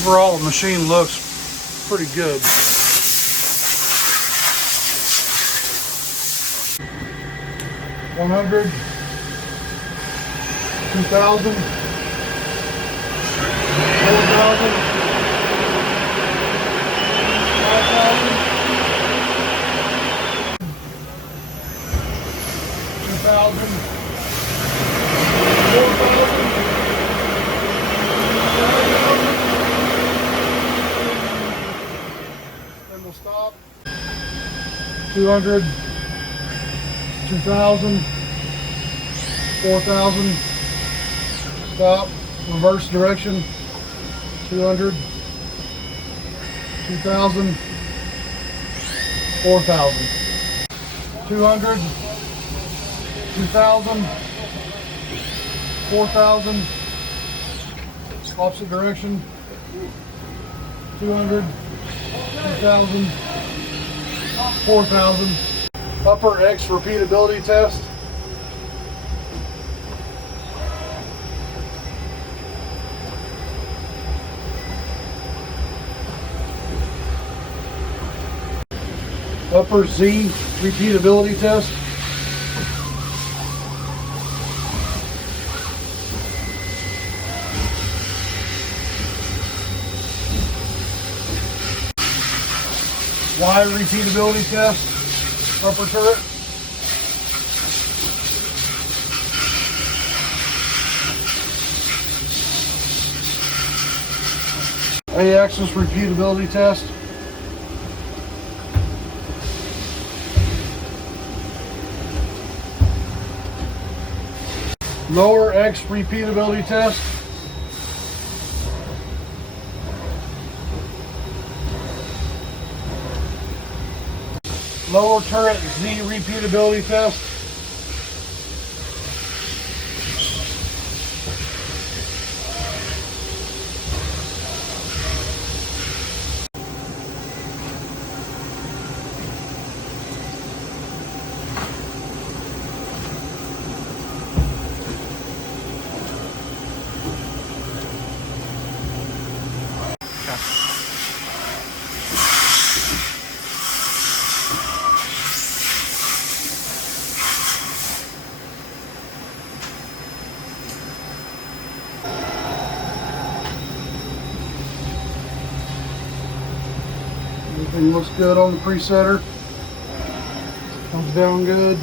Overall, the machine looks pretty good. 100, 2,000, 4,000, 5,000, 2,000, 4,000, 5,000. Then we'll stop. 200, 2,000, 4,000, stop, reverse direction, 200, 2,000, 4,000, 200, 2,000, 4,000, opposite direction, 200, 2,000, 4,000. Upper X repeatability test. Upper Z repeatability test. Y repeatability test. Upper turret. A-axis repeatability test. Lower X repeatability test. Lower turret Z repeatability test. Everything looks good on the presetter. Comes down good.